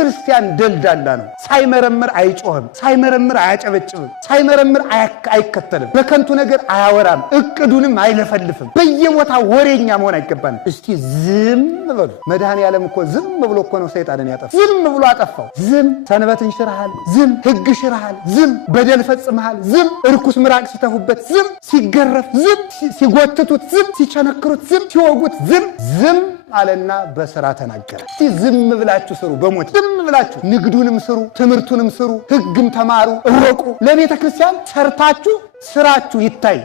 ክርስቲያን ደልዳላ ነው። ሳይመረምር አይጮህም፣ ሳይመረምር አያጨበጭብም፣ ሳይመረምር አይከተልም፣ በከንቱ ነገር አያወራም፣ እቅዱንም አይለፈልፍም። በየቦታው ወሬኛ መሆን አይገባንም። እስቲ ዝም በሉ። መድኃኔዓለም እኮ ዝም ብሎ እኮ ነው ሰይጣንን ያጠፋው። ዝም ብሎ አጠፋው። ዝም ሰንበትን ሽረሃል፣ ዝም ሕግ ሽረሃል፣ ዝም በደል ፈጽመሃል፣ ዝም እርኩስ ምራቅ ሲተፉበት፣ ዝም ሲገረፍ፣ ዝም ሲጎትቱት፣ ዝም ሲቸነክሩት፣ ዝም ሲወጉት፣ ዝም አለና በሥራ ተናገረ። እስቲ ዝም ብላችሁ ስሩ። በሞት ዝም ብላችሁ ንግዱንም ስሩ፣ ትምህርቱንም ስሩ፣ ሕግም ተማሩ፣ እወቁ። ለቤተ ክርስቲያን ሰርታችሁ ስራችሁ ይታይ።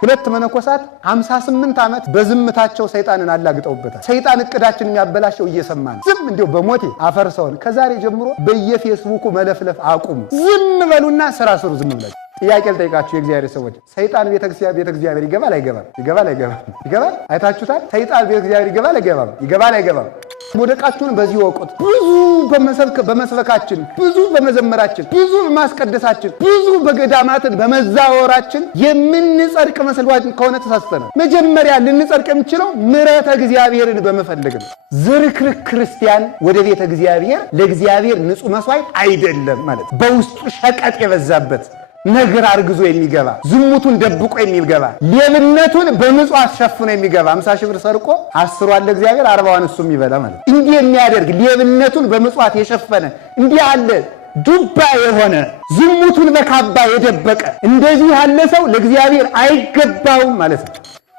ሁለት መነኮሳት 58 ዓመት በዝምታቸው ሰይጣንን አላግጠውበታል። ሰይጣን እቅዳችን የሚያበላሸው እየሰማን ዝም እንዲሁ በሞቴ አፈርሰውን። ከዛሬ ጀምሮ በየፌስቡኩ መለፍለፍ አቁሙ። ዝም በሉና ስራ ስሩ። ዝም ብላችሁ ጥያቄ ልጠይቃችሁ የእግዚአብሔር ሰዎች፣ ሰይጣን ቤተ እግዚአብሔር ይገባል አይገባም? ይገባል። አይታችሁታል? ሰይጣን ቤተ እግዚአብሔር ይገባል አይገባም? መውደቃችሁን በዚህ ወቁት። ብዙ በመስበካችን፣ ብዙ በመዘመራችን፣ ብዙ በማስቀደሳችን፣ ብዙ በገዳማትን በመዛወራችን የምንጸድቅ መስሏችን ከሆነ ተሳስተናል። መጀመሪያ ልንጸድቅ የምንችለው ምሕረተ እግዚአብሔርን በመፈለግ ነው። ዝርክርክ ክርስቲያን ወደ ቤተ እግዚአብሔር ለእግዚአብሔር ንጹሕ መስዋዕት አይደለም ማለት በውስጡ ሸቀጥ የበዛበት ነገር አርግዞ የሚገባ ዝሙቱን ደብቆ የሚገባ ሌብነቱን በምጽዋት ሸፍኖ የሚገባ 50 ሺህ ብር ሰርቆ 10 ለእግዚአብሔር 40 እሱ የሚበላ ማለት እንዲህ የሚያደርግ ሌብነቱን በምጽዋት የሸፈነ እንዲህ አለ ዱባ የሆነ ዝሙቱን በካባ የደበቀ እንደዚህ ያለ ሰው ለእግዚአብሔር አይገባውም ማለት ነው።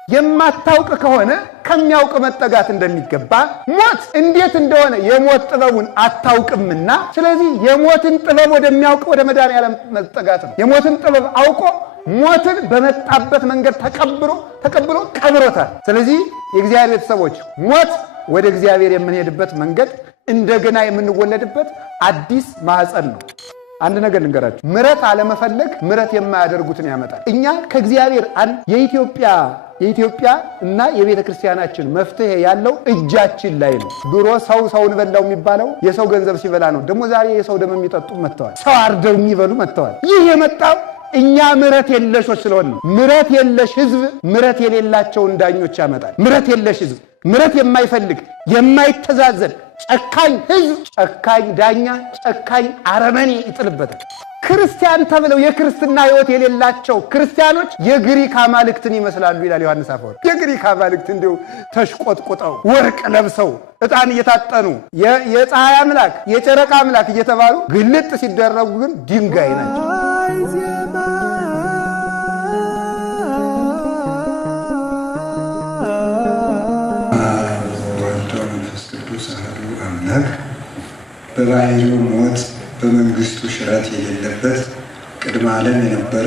የማታውቅ ከሆነ ከሚያውቅ መጠጋት እንደሚገባ ሞት እንዴት እንደሆነ የሞት ጥበቡን አታውቅምና፣ ስለዚህ የሞትን ጥበብ ወደሚያውቅ ወደ መድኃኔዓለም መጠጋት ነው። የሞትን ጥበብ አውቆ ሞትን በመጣበት መንገድ ተቀብሎ ቀብሮታል። ስለዚህ የእግዚአብሔር ቤተሰቦች ሞት ወደ እግዚአብሔር የምንሄድበት መንገድ እንደገና የምንወለድበት አዲስ ማህፀን ነው። አንድ ነገር ልንገራችሁ፣ ምሕረት አለመፈለግ ምሕረት የማያደርጉትን ያመጣል። እኛ ከእግዚአብሔር የኢትዮጵያ እና የቤተ ክርስቲያናችን መፍትሄ ያለው እጃችን ላይ ነው። ድሮ ሰውን በላው የሚባለው የሰው ገንዘብ ሲበላ ነው። ደግሞ ዛሬ የሰው ደም የሚጠጡ መጥተዋል። ሰው አርደው የሚበሉ መጥተዋል። ይህ የመጣው እኛ ምሕረት የለሾች ስለሆነ ነው። ምሕረት የለሽ ሕዝብ ምሕረት የሌላቸውን ዳኞች ያመጣል። ምሕረት የለሽ ሕዝብ፣ ምሕረት የማይፈልግ የማይተዛዘን ጨካኝ ሕዝብ ጨካኝ ዳኛ፣ ጨካኝ አረመኔ ይጥልበታል። ክርስቲያን ተብለው የክርስትና ሕይወት የሌላቸው ክርስቲያኖች የግሪክ አማልክትን ይመስላሉ ይላል ዮሐንስ አፈወርቅ። የግሪክ አማልክት እንዲሁ ተሽቆጥቁጠው ወርቅ ለብሰው ዕጣን እየታጠኑ የፀሐይ አምላክ የጨረቃ አምላክ እየተባሉ ግልጥ ሲደረጉ ግን ድንጋይ ናቸው። በባሕርዩ ሞት በመንግስቱ ሽረት የሌለበት ቅድመ ዓለም የነበረ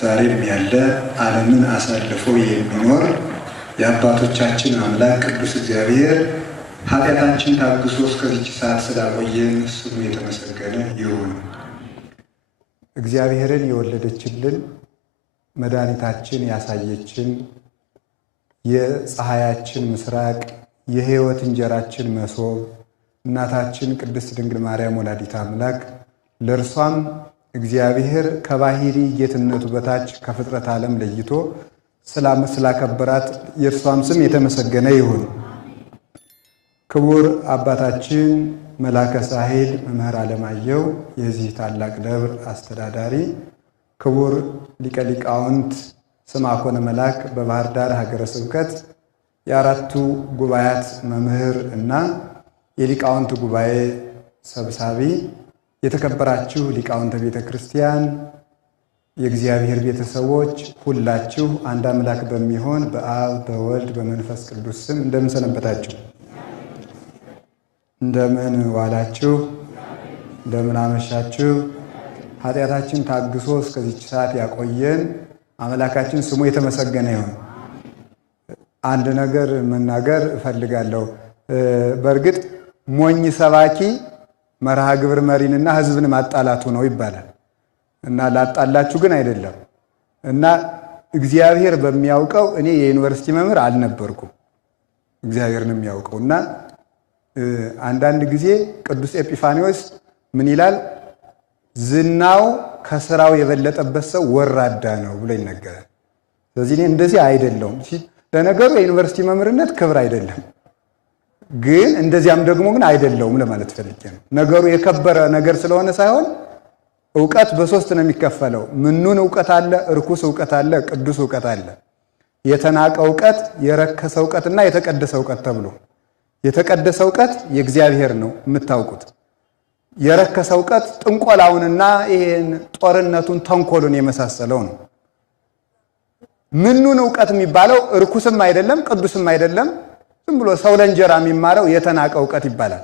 ዛሬም ያለ ዓለምን አሳልፎ የሚኖር የአባቶቻችን አምላክ ቅዱስ እግዚአብሔር ኃጢአታችን ታግሶ እስከዚች ሰዓት ስላቆየን ስሙ የተመሰገነ ይሁን። እግዚአብሔርን የወለደችልን መድኃኒታችን ያሳየችን የፀሐያችን ምስራቅ የሕይወት እንጀራችን መሶብ እናታችን ቅድስት ድንግል ማርያም ወላዲተ አምላክ ለእርሷም እግዚአብሔር ከባሕሪ ጌትነቱ በታች ከፍጥረት ዓለም ለይቶ ስላከበራት የእርሷም ስም የተመሰገነ ይሁን። ክቡር አባታችን መላከ ሳህል መምህር አለማየሁ የዚህ ታላቅ ደብር አስተዳዳሪ፣ ክቡር ሊቀ ሊቃውንት ስምዐኮነ መላክ በባህር ዳር ሀገረ ስብከት የአራቱ ጉባኤያት መምህር እና የሊቃውንት ጉባኤ ሰብሳቢ፣ የተከበራችሁ ሊቃውንተ ቤተ ክርስቲያን፣ የእግዚአብሔር ቤተሰቦች ሁላችሁ አንድ አምላክ በሚሆን በአብ በወልድ በመንፈስ ቅዱስ ስም እንደምን ሰነበታችሁ? እንደምን ዋላችሁ? እንደምን አመሻችሁ? ኃጢአታችን ታግሶ እስከዚች ሰዓት ያቆየን አምላካችን ስሙ የተመሰገነ ይሁን። አንድ ነገር መናገር እፈልጋለሁ። በእርግጥ ሞኝ ሰባኪ መርሃ ግብር መሪንና ሕዝብን ማጣላቱ ነው ይባላል እና ላጣላችሁ ግን አይደለም። እና እግዚአብሔር በሚያውቀው እኔ የዩኒቨርሲቲ መምህር አልነበርኩም፣ እግዚአብሔር ነው የሚያውቀው። እና አንዳንድ ጊዜ ቅዱስ ኤጲፋኒዎስ ምን ይላል? ዝናው ከስራው የበለጠበት ሰው ወራዳ ነው ብሎ ይነገራል። ስለዚህ እኔ እንደዚህ አይደለሁም። ለነገሩ የዩኒቨርሲቲ መምህርነት ክብር አይደለም። ግን እንደዚያም ደግሞ ግን አይደለውም ለማለት ፈልጌ ነው። ነገሩ የከበረ ነገር ስለሆነ ሳይሆን ዕውቀት በሶስት ነው የሚከፈለው። ምኑን ዕውቀት አለ፣ ርኩስ ዕውቀት አለ፣ ቅዱስ ዕውቀት አለ። የተናቀ ዕውቀት፣ የረከሰ ዕውቀትና የተቀደሰ ዕውቀት ተብሎ የተቀደሰ ዕውቀት የእግዚአብሔር ነው የምታውቁት። የረከሰ ዕውቀት ጥንቆላውንና ይሄን ጦርነቱን ተንኮሉን የመሳሰለው ነው። ምኑን ዕውቀት የሚባለው ርኩስም አይደለም ቅዱስም አይደለም፣ ዝም ብሎ ሰው ለእንጀራ የሚማረው የተናቀ ዕውቀት ይባላል።